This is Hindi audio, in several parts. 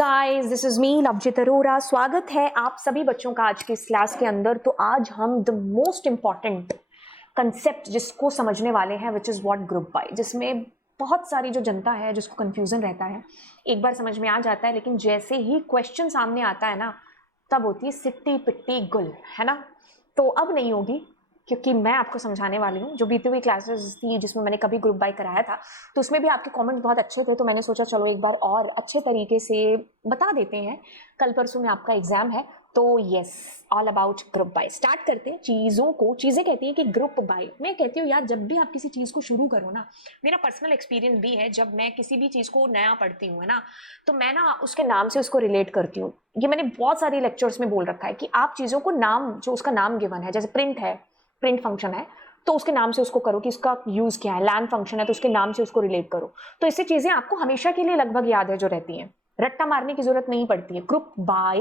Guys, this is me Lovejeet Arora. स्वागत है आप सभी बच्चों का आज के इस क्लास के अंदर। तो आज हम द मोस्ट इम्पॉर्टेंट कंसेप्ट जिसको समझने वाले हैं which is what group by, जिसमें बहुत सारी जो जनता है जिसको कंफ्यूजन रहता है, एक बार समझ में आ जाता है लेकिन जैसे ही क्वेश्चन सामने आता है ना तब होती है सिट्टी पिट्टी गुल, है ना। तो अब नहीं होगी क्योंकि मैं आपको समझाने वाली हूँ। जो बीती हुई क्लासेस थी जिसमें मैंने कभी ग्रुप बाय कराया था तो उसमें भी आपके कमेंट्स बहुत अच्छे थे, तो मैंने सोचा चलो एक बार और अच्छे तरीके से बता देते हैं। कल परसों में आपका एग्जाम है तो yes, all about group by. Start करते हैं चीज़ें कहती हैं कि ग्रुप बाय। मैं कहती हूँ यार, जब भी आप किसी चीज़ को शुरू करो ना, मेरा पर्सनल एक्सपीरियंस भी है, जब मैं किसी भी चीज़ को नया पढ़ती हूँ ना तो मैं ना उसके नाम से उसको रिलेट करती हूँ। ये मैंने बहुत सारे लेक्चर्स में बोल रखा है कि आप चीज़ों को नाम, जो उसका नाम गिवन है, जैसे प्रिंट फंक्शन है तो उसके नाम से उसको करो कि उसका यूज क्या है। लैन फंक्शन है तो उसके नाम से उसको रिलेट करो। तो इससे चीजें आपको हमेशा के लिए लगभग याद है जो रहती हैं, रट्टा मारने की जरूरत नहीं पड़ती है। ग्रुप बाय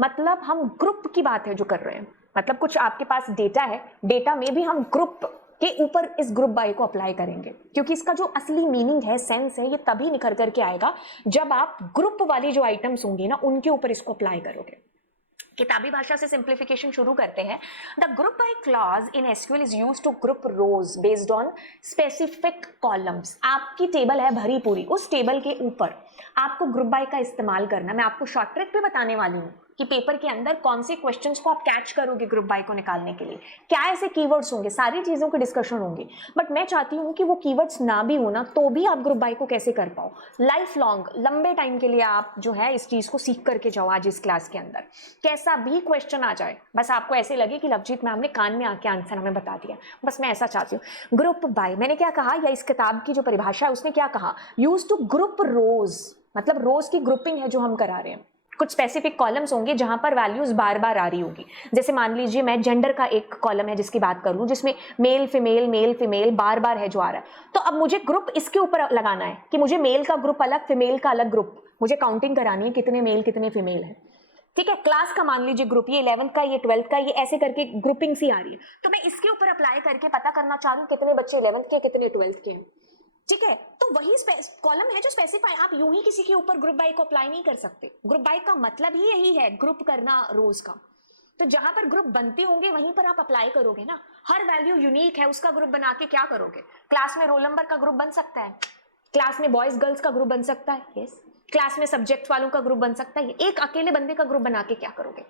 मतलब हम ग्रुप की बात है जो कर रहे हैं, मतलब कुछ आपके पास डेटा है, डेटा में भी हम ग्रुप के ऊपर इस ग्रुप बाय को अप्लाई करेंगे, क्योंकि इसका जो असली मीनिंग है, सेंस है, ये तभी निखर करके आएगा जब आप ग्रुप वाली जो आइटम्स होंगी ना उनके ऊपर इसको अप्लाई करोगे। किताबी भाषा से सिंप्लीफिकेशन शुरू करते हैं। The group by clause in SQL is used to group rows based on specific columns. आपकी टेबल है भरी पूरी, उस टेबल के ऊपर आपको ग्रुप बाय का इस्तेमाल करना। मैं आपको शॉर्ट ट्रिक पे बताने वाली हूँ कि पेपर के अंदर कौन से क्वेश्चंस को आप कैच करोगे ग्रुप बाय को निकालने के लिए, क्या ऐसे कीवर्ड्स होंगे, सारी चीजों की डिस्कशन होंगी। बट मैं चाहती हूँ कि वो कीवर्ड्स ना भी हो ना तो भी आप ग्रुप बाय को कैसे कर पाओ। लाइफ लॉन्ग, लंबे टाइम के लिए आप जो है इस चीज को सीख करके जाओ आज इस क्लास के अंदर। कैसा भी क्वेश्चन आ जाए, बस आपको ऐसे लगे कि लवजीत मैम ने कान में आके आंसर हमें बता दिया, बस मैं ऐसा चाहती हूँ। ग्रुप बाय मैंने क्या कहा, या इस किताब की जो परिभाषा है उसने क्या कहा, यूज टू ग्रुप रोज, मतलब रोज की ग्रुपिंग है जो हम करा रहे हैं। कुछ स्पेसिफिक कॉलम्स होंगे जहां पर वैल्यूज बार बार आ रही होगी। जैसे मान लीजिए मैं जेंडर का एक कॉलम है जिसकी बात करूं, जिसमें मेल फीमेल बार बार है जो आ रहा है, तो अब मुझे ग्रुप इसके ऊपर लगाना है कि मुझे मेल का ग्रुप अलग, फीमेल का अलग ग्रुप, मुझे काउंटिंग करानी है कितने मेल कितने फीमेल है। ठीक है, क्लास का मान लीजिए ग्रुप, ये 11th का, ये 12th का, ये ऐसे करके ग्रुपिंग सी आ रही है, तो मैं इसके ऊपर अप्लाई करके पता करना चाह रही हूँ कितने बच्चे 11th के कितने 12th के हैं। ठीक है, तो वही कॉलम है जो स्पेसिफाई, आप यूं ही किसी के ऊपर ग्रुप बाय को अप्लाई नहीं कर सकते। ग्रुप बाय का मतलब ही यही है, ग्रुप करना रोज का। तो जहां पर ग्रुप बनते होंगे वहीं पर आप अप्लाई करोगे ना। हर वैल्यू यूनिक है, उसका ग्रुप बना के क्या करोगे। क्लास में रोल नंबर का ग्रुप बन सकता है, क्लास में बॉयज गर्ल्स का ग्रुप बन सकता है, यस, क्लास में सब्जेक्ट वालों का ग्रुप बन सकता है। एक अकेले बंदे का ग्रुप बना के क्या करोगे,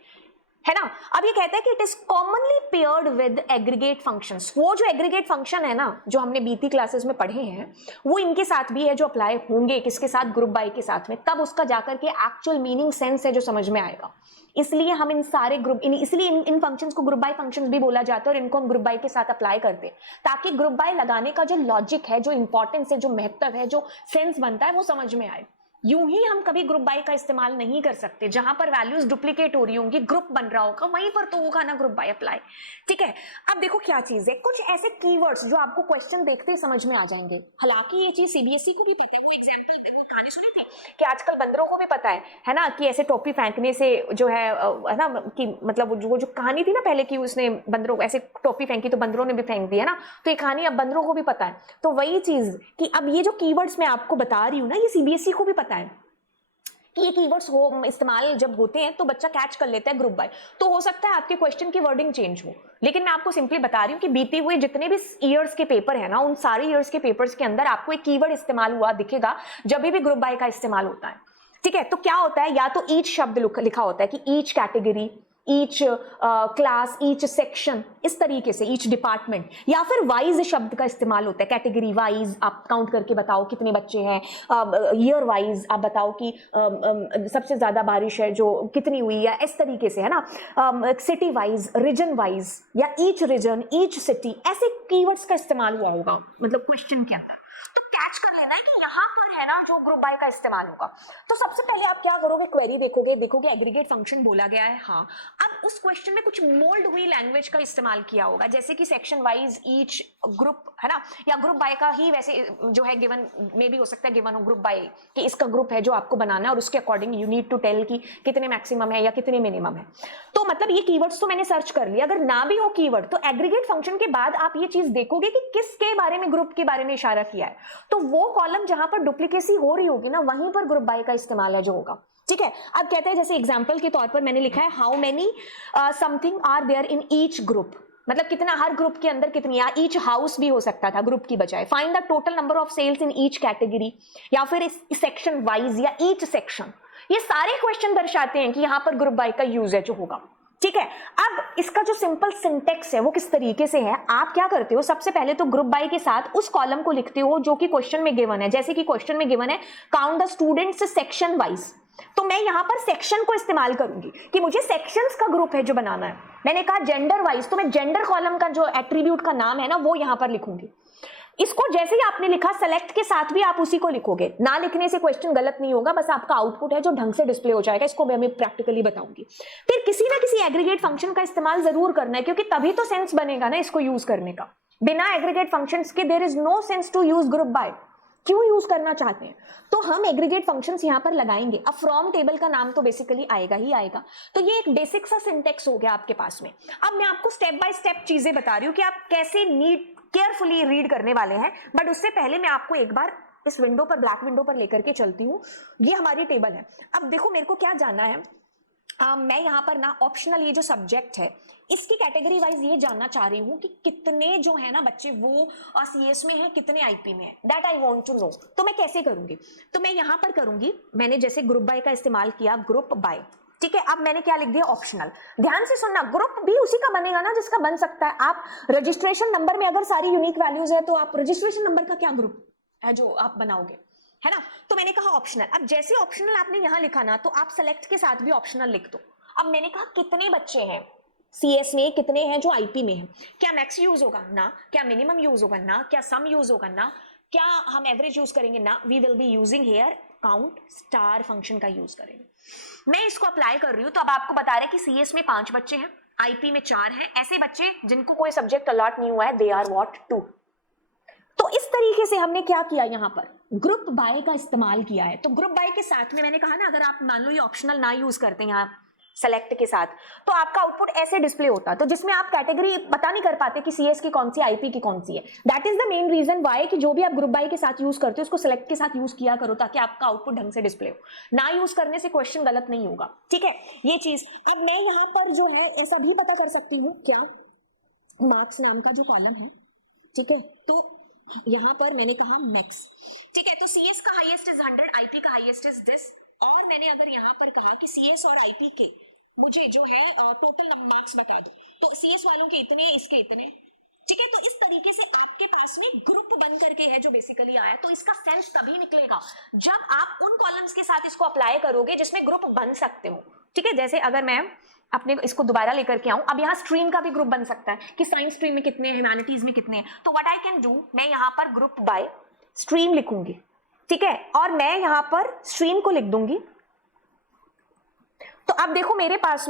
है ना। अब ये कहता है कि it is commonly paired with aggregate functions. वो जो एग्रीगेट फंक्शन है ना जो हमने बीती क्लासेस में पढ़े हैं, वो इनके साथ भी है जो अप्लाई होंगे, किसके साथ, ग्रुप बाय के साथ में, तब उसका जाकर के एक्चुअल मीनिंग सेंस है जो समझ में आएगा। इसलिए हम इन सारे ग्रुप, इसलिए इन फंक्शंस को ग्रुप बाय फंक्शंस भी बोला जाता है और इनको हम ग्रुप बाय के साथ अप्लाई करते हैं, ताकि ग्रुप बाय लगाने का जो लॉजिक है, जो इंपॉर्टेंस है, जो महत्व है, जो सेंस बनता है, वो समझ में आए। यूं ही हम कभी ग्रुप बाय का इस्तेमाल नहीं कर सकते। जहां पर वैल्यूज डुप्लीकेट हो रही होंगी, ग्रुप बन रहा होगा, वहीं पर तो होगा ना ग्रुप बाय अप्लाई। ठीक है, अब देखो क्या चीज है, कुछ ऐसे कीवर्ड्स जो आपको क्वेश्चन देखते ही समझ में आ जाएंगे। हालांकि ये चीज सीबीएसई को भी पता है। वो एग्जाम्पल, वो कहानी सुनी थी कि आजकल बंदरों को भी पता है ना, कि ऐसे टोपी फेंकने से जो है ना, कि मतलब वो जो कहानी थी ना पहले की, उसने बंदरों को ऐसे टोपी फेंकी तो बंदरों ने भी फेंक दी, है ना। तो ये कहानी अब बंदरों को भी पता है। तो वही चीज कि अब ये जो कीवर्ड्स मैं आपको बता रही हूँ ना, ये सीबीएसई को भी पता है कि ये कीवर्ड्स हो इस्तेमाल जब होते हैं तो बच्चा कैच कर लेता है ग्रुप बाय। तो हो सकता है आपके क्वेश्चन की वर्डिंग चेंज हो, लेकिन मैं आपको सिंपली बता रही हूँ कि बीते हुए जितने भी ईयर्स के पेपर है ना, उन सारे ईयर्स के पेपर्स के अंदर आपको एक कीवर्ड इस्तेमाल हुआ दिखेगा जब भी ग्रुप बाय का इस्तेमाल होता है। ठीक है, तो क्या होता है, या तो ईच शब्द लिखा होता है कि each category, each class, each section, इस तरीके से ईच डिपार्टमेंट, या फिर वाइज शब्द का इस्तेमाल होता है। कैटेगरी वाइज आप काउंट करके बताओ कितने बच्चे हैं, ईयर वाइज आप बताओ कि सबसे ज्यादा बारिश है जो कितनी हुई, या इस तरीके से, है ना। सिटी वाइज, रीजन वाइज, या ईच रीजन, ईच सिटी, ऐसे कीवर्ड्स का इस्तेमाल हुआ होगा मतलब क्वेश्चन के अंदर। तो कैच कर लेना है कि यहाँ पर है ना जो ग्रुप बाय का इस्तेमाल होगा। तो सबसे पहले आप क्या करोगे, क्वेरी देखोगे एग्रीगेट फंक्शन बोला गया है, हाँ। अब उस क्वेश्चन में कुछ मोल्ड हुई लैंग्वेज का इस्तेमाल किया होगा, जैसे कि सेक्शन वाइज, ईच ग्रुप, है ना, या ग्रुप बाय का ही वैसे जो है गिवन में भी हो सकता है, गिवन हो ग्रुप बाय कि इसका ग्रुप है जो आपको बनाना है और उसके according you need to tell कि कितने मैक्सिमम है या कितने मिनिमम है। तो मतलब ये कीवर्ड्स तो मैंने सर्च कर लिया। अगर ना भी हो कीवर्ड तो एग्रीगेट फंक्शन के बाद आप ये चीज देखोगे कि किसके बारे में, ग्रुप के बारे में इशारा किया है। तो वो कॉलम जहां पर डुप्लीकेसी हो रही होगी ना, वहीं पर ग्रुप बाय का इस्तेमाल है जो होगा। ठीक है। अब कहते हैं जैसे एग्जांपल के तौर पर मैंने लिखा है how many something are there in each group, मतलब कितना हर ग्रुप के अंदर कितनी, या ईच हाउस भी हो सकता था ग्रुप की बजाय। Find the total number of sales in each category, या फिर इस सेक्शन वाइज या ईच सेक्शन। ये सारे क्वेश्चन दर्शाते हैं कि यहां पर ग्रुप बाय का यूजेज होगा। ठीक है। अब इसका जो सिंपल सिंटेक्स है वो किस तरीके से है, आप क्या करते हो, सबसे पहले तो ग्रुप बाय के साथ उस कॉलम को लिखते हो जो कि क्वेश्चन में गिवन है। जैसे कि क्वेश्चन में गिवन है count the students section wise, तो मैं यहां पर सेक्शन को इस्तेमाल करूंगी कि मुझे सेक्शंस का ग्रुप है जो बनाना है। मैंने कहा जेंडर वाइज, तो मैं जेंडर कॉलम का जो एट्रीब्यूट का नाम है ना वो यहां पर लिखूंगी। इसको जैसे ही आपने लिखा सेलेक्ट के साथ भी आप उसी को लिखोगे, ना लिखने से क्वेश्चन गलत नहीं होगा, बस आपका आउटपुट है जो ढंग से डिस्प्ले हो जाएगा। इसको मैं प्रैक्टिकली बताऊंगी। फिर किसी ना किसी एग्रीगेट फंक्शन का इस्तेमाल जरूर करना है, क्योंकि तभी तो सेंस बनेगा ना इसको यूज करने का। बिना एग्रीगेट फंक्शंस के there is no sense to use group by. क्यों यूज करना चाहते हैं, तो हम एग्रीगेट फंक्शंस यहां पर लगाएंगे। अब फ्रॉम टेबल का नाम तो बेसिकली आएगा ही आएगा। तो ये एक बेसिक सा सिंटेक्स हो गया आपके पास में। अब मैं आपको स्टेप बाय स्टेप चीजें बता रही हूं कि आप कैसे नीट केयरफुली रीड करने वाले हैं। बट उससे पहले मैं आपको एक बार इस विंडो पर, ब्लैक विंडो पर लेकर के चलती हूँ। ये हमारी टेबल है। अब देखो मेरे को क्या जानना है, मैं यहाँ पर ना ऑप्शनल ये जो सब्जेक्ट है इसकी कैटेगरी वाइज ये जानना चाह रही हूँ कि कितने जो है ना बच्चे वो सीएस में है, कितने आईपी में है, that I want to know. तो मैं कैसे करूंगी, तो मैं यहाँ पर करूंगी, मैंने जैसे ग्रुप बाय का इस्तेमाल किया, ग्रुप बाय। ठीक है। अब मैंने क्या लिख दिया, ऑप्शनल। ध्यान से सुनना, ग्रुप भी उसी का बनेगा ना जिसका बन सकता है। आप रजिस्ट्रेशन नंबर में अगर सारी यूनिक वैल्यूज है तो आप रजिस्ट्रेशन नंबर का क्या ग्रुप है जो आप बनाओगे, है ना। तो मैंने कहा ऑप्शनल। अब जैसे ऑप्शनल आपने यहां लिखा ना, तो आप सेलेक्ट के साथ भी ऑप्शनल लिख दो। अब मैंने कहा कितने बच्चे हैं सीएस में, कितने हैं जो आईपी में हैं, क्या मैक्स यूज होगा ना, क्या मिनिमम यूज होगा ना, क्या सम यूज होगा ना, क्या हम एवरेज यूज करेंगे ना, we will be using here count star function का यूज करेंगे। मैं इसको अप्लाई कर रही हूं, तो अब आपको बता रहे कि सीएस में 5 बच्चे हैं, आईपी में 4 हैं। ऐसे बच्चे जिनको कोई सब्जेक्ट अलॉट नहीं हुआ है, दे आर व्हाट 2। तो इस तरीके से हमने क्या किया, यहां पर ग्रुप बाय का इस्तेमाल किया है। तो ग्रुप बाय के साथ में मैंने कहा ना, अगर आप मान लो ये ऑप्शनल ना यूज करते हैं यहाँ सेलेक्ट के साथ, तो आपका आउटपुट ऐसे डिस्प्ले होता, तो जिसमें आप कैटेगरी पता नहीं कर पाते कि सीएस की कौन सी, आईपी की कौन सी है। That is the main reason why कि जो भी आप ग्रुप बाय के साथ यूज करते हो उसको सेलेक्ट के साथ यूज किया करो, ताकि आपका आउटपुट ढंग से डिस्प्ले हो। ना यूज करने से क्वेश्चन गलत नहीं होगा। ठीक है, ये चीज। अब मैं यहाँ पर जो है ऐसा भी पता कर सकती हूँ, क्या मार्क्स नाम का जो कॉलम है, ठीक है, तो यहाँ पर मैंने कहा मैक्स। ठीक है, तो सीएस का हाईएस्ट इज 100, आईपी का हाईएस्ट इज दिस। और मैंने अगर यहाँ पर कहा कि सीएस और आईपी के मुझे जो है टोटल मार्क्स बता दो, तो सीएस वालों के इतने, इसके इतने। ठीक है, तो इस तरीके से आपके पास में ग्रुप बन करके है जो बेसिकली आया। तो इसका सेंस तभी निकलेगा जब आप उन कॉलम्स के साथ इसको अप्लाई करोगे जिसमें ग्रुप बन सकते हो। ठीक है, जैसे अगर मैं अपने इसको दोबारा लेकर के आऊं, अब यहाँ स्ट्रीम का भी ग्रुप बन सकता है कि साइंस स्ट्रीम में कितने हैं, ह्यूमैनिटीज में कितने हैं। तो व्हाट आई कैन डू, मैं यहाँ पर ग्रुप बाय स्ट्रीम लिखूंगी। ठीक है, और मैं यहाँ पर स्ट्रीम को लिख दूंगी। तो अब देखो मेरे पास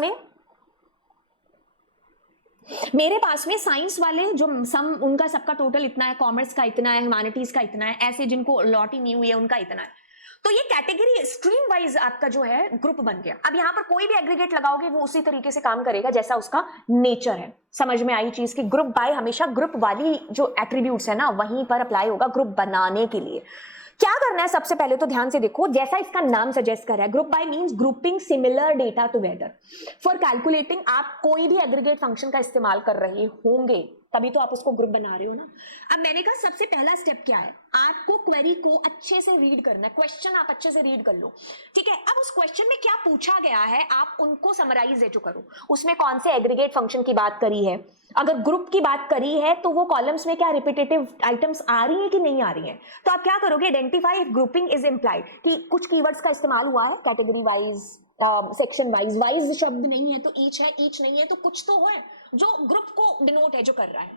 में साइंस वाले जो सम, उनका सबका टोटल इतना है, कॉमर्स का इतना है, ह्यूमैनिटीज का इतना है, ऐसे जिनको लॉट ही नहीं हुई है उनका इतना है। तो ये कैटेगरी स्ट्रीम वाइज आपका जो है ग्रुप बन गया। अब यहाँ पर कोई भी एग्रीगेट लगाओगे वो उसी तरीके से काम करेगा जैसा उसका नेचर है। समझ में आई चीज कि ग्रुप बाय हमेशा ग्रुप वाली जो एट्रीब्यूट्स है ना वहीं पर अप्लाई होगा ग्रुप बनाने के लिए। क्या करना है, सबसे पहले तो ध्यान से देखो, जैसा इसका नाम सजेस्ट कर रहा है, group by means grouping similar data together for calculating. आप कोई भी एग्रीगेट फंक्शन का इस्तेमाल कर रहे होंगे तभी तो आप उसको ग्रुप बना रहे हो ना। अब मैंने कहा सबसे पहला स्टेप क्या है, आपको क्वेरी को अच्छे से रीड करना है, क्वेश्चन आप अच्छे से रीड कर लो। ठीक है, अब उस क्वेश्चन में क्या पूछा गया है आप उनको समराइज है जो करो, उसमें कौन से एग्रीगेट फंक्शन की बात करी है, अगर ग्रुप की बात करी है तो वो कॉलम्स में क्या रिपीटेटिव आइटम्स आ रही है कि नहीं आ रही है। तो आप क्या करोगे, identify if grouping is implied, कि कुछ कीवर्ड्स का इस्तेमाल हुआ है category wise, section wise, wise शब्द नहीं है तो ईच है, ईच नहीं है तो कुछ तो है जो ग्रुप को डिनोट है जो कर रहा है।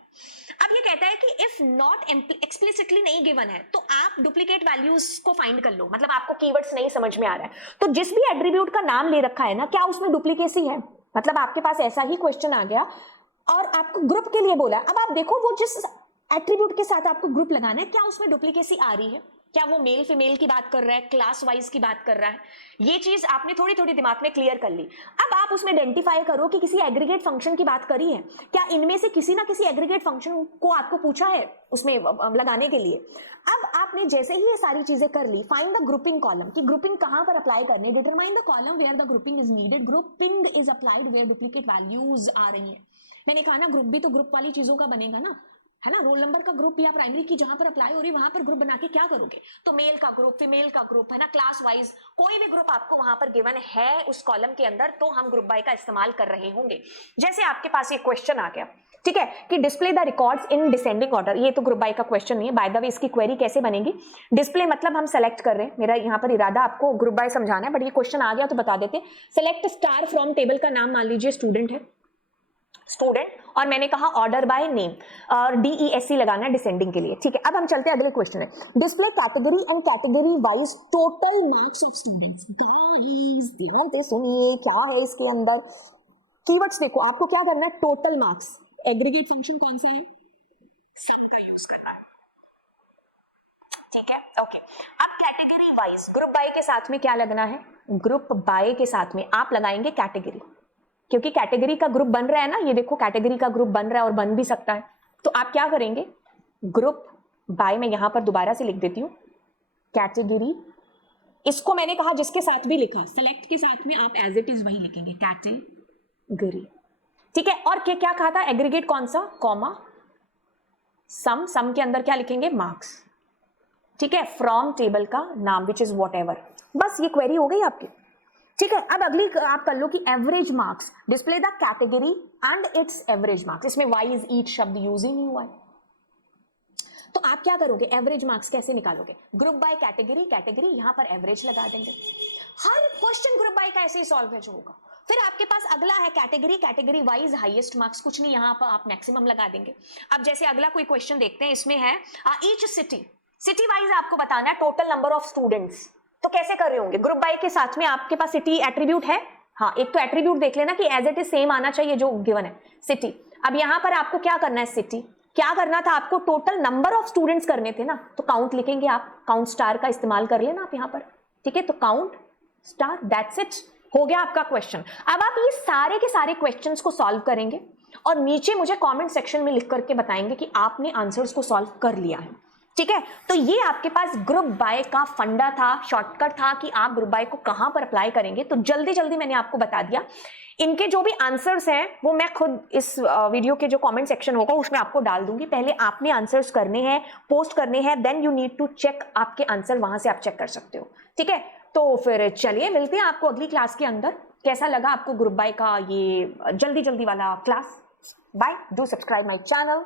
अब ये कहता है कि इफ नॉट एक्सप्लिसिटली नहीं गिवन है तो आप डुप्लीकेट वैल्यूज को फाइंड कर लो, मतलब आपको कीवर्ड्स नहीं समझ में आ रहा है तो जिस भी एट्रीब्यूट का नाम ले रखा है ना, क्या उसमें डुप्लीकेसी है, मतलब आपके पास ऐसा ही क्वेश्चन आ गया और आपको ग्रुप के लिए बोला। अब आप देखो वो जिस एट्रीब्यूट के साथ आपको ग्रुप लगाना है क्या उसमें डुप्लीकेसी आ रही है, क्या वो मेल फीमेल की बात कर रहा है, क्लास वाइज की बात कर रहा है, ये चीज आपने थोड़ी थोड़ी दिमाग में क्लियर कर ली। अब आप उसमें आइडेंटिफाई करो कि किसी एग्रीगेट फंक्शन की बात करी है क्या, इनमें से किसी ना किसी एग्रीगेट फंक्शन को आपको पूछा है उसमें लगाने के लिए। अब आपने जैसे ही ये सारी चीजें कर ली, फाइंड द ग्रुपिंग कॉलम, कि ग्रुपिंग कहां पर अप्लाई करनी, determine the column where the grouping is needed, grouping is applied where duplicate values आ रही है। मैंने कहा ना ग्रुप भी तो ग्रुप वाली चीजों का बनेगा ना, है ना, रोल नंबर का ग्रुप या प्राइमरी की जहां पर अप्लाई हो रही है वहां पर ग्रुप बना के क्या करोगे, तो मेल का ग्रुप, फीमेल का ग्रुप, है ना, क्लास वाइज कोई भी ग्रुप आपको वहां पर गिवन है उस कॉलम के अंदर, तो हम ग्रुप बाय का इस्तेमाल कर रहे होंगे। जैसे आपके पास ये क्वेश्चन आ गया, ठीक है, कि display the records in descending order, ये तो ग्रुप बाय का क्वेश्चन नहीं है। बाय द वे इसकी क्वेरी कैसे बनेगी, डिस्प्ले मतलब हम सेलेक्ट कर रहे हैं, मेरा यहाँ पर इरादा आपको ग्रुप बाय समझाना है, बट ये क्वेश्चन आ गया तो बता देते। सेलेक्ट स्टार फ्रॉम टेबल का नाम मान लीजिए स्टूडेंट है, स्टूडेंट, और मैंने कहा ऑर्डर बाय नेम और DESC लगाना है डिसेंडिंग के लिए, ठीक है। अब हम चलते हैं अगले क्वेश्चन है, display category and category wise total marks of students. सुनिए क्या है इसके अंदर, कीवर्ड्स देखो, आपको क्या करना है, टोटल मार्क्स, एग्रीगेट फंक्शन कौन सा है, सबका यूज करना है, ठीक है, ओके। अब कैटेगरी वाइज ग्रुप बाय के साथ में क्या लगना है, ग्रुप बाय के साथ में आप लगाएंगे कैटेगरी, क्योंकि कैटेगरी का ग्रुप बन रहा है ना, ये देखो कैटेगरी का ग्रुप बन रहा है और बन भी सकता है, तो आप क्या करेंगे, ग्रुप बाय में यहां पर दोबारा से लिख देती हूं कैटेगरी, इसको मैंने कहा जिसके साथ भी लिखा, सेलेक्ट के साथ में आप एज इट इज वही लिखेंगे कैटेगरी, ठीक है। और क्या कहा था, एग्रीगेट कौन सा, कॉमा सम के अंदर क्या लिखेंगे, मार्क्स, ठीक है, फ्रॉम टेबल का नाम विच इज वॉट एवर, बस ये क्वेरी हो गई आपकी, ठीक है। अब अगली आप कर लो कि average marks, display the category and it's average marks, इसमें वाइज ईच शब्द यूज ही नहीं हुआ है, तो आप क्या करोगे, एवरेज मार्क्स कैसे निकालोगे, ग्रुप बाय कैटेगरी, कैटेगरी यहां पर एवरेज लगा देंगे, हर क्वेश्चन ग्रुप बाय का ऐसे ही सॉल्व है जो होगा। फिर आपके पास अगला है category, category wise highest marks, कुछ नहीं, यहां पर आप मैक्सिमम लगा देंगे। अब जैसे अगला कोई क्वेश्चन देखते हैं, इसमें है ईच सिटी, सिटी वाइज आपको बताना है टोटल नंबर ऑफ स्टूडेंट्स, तो कैसे कर रहे होंगे, ग्रुप बाय के साथ में आपके पास सिटी एट्रीब्यूट है, हाँ, एक तो एट्रीब्यूट देख लेना कि एज इट इज सेम आना चाहिए जो गिवन है, सिटी। अब यहां पर आपको क्या करना है, सिटी क्या करना था आपको, टोटल नंबर ऑफ स्टूडेंट्स करने थे ना, तो काउंट लिखेंगे आप, काउंट स्टार का इस्तेमाल कर लेना आप यहां पर, ठीक है, तो काउंट स्टार, दैट्स इट, हो गया आपका क्वेश्चन। अब आप ये सारे के सारे क्वेश्चंस को सॉल्व करेंगे और नीचे मुझे कमेंट सेक्शन में लिख करके बताएंगे कि आपने आंसर्स को सॉल्व कर लिया है, ठीक है। तो ये आपके पास ग्रुप बाय का फंडा था, शॉर्टकट था कि आप ग्रुप बाय को कहां पर अप्लाई करेंगे, तो जल्दी जल्दी मैंने आपको बता दिया। इनके जो भी आंसर्स हैं वो मैं खुद इस वीडियो के जो कमेंट सेक्शन होगा उसमें आपको डाल दूंगी, पहले आपने आंसर्स करने हैं, पोस्ट करने हैं, then you need to check आपके आंसर, वहां से आप चेक कर सकते हो, ठीक है। तो फिर चलिए मिलते हैं आपको अगली क्लास के अंदर, कैसा लगा आपको ग्रुप बाय का ये जल्दी जल्दी वाला class, bye, do subscribe my channel.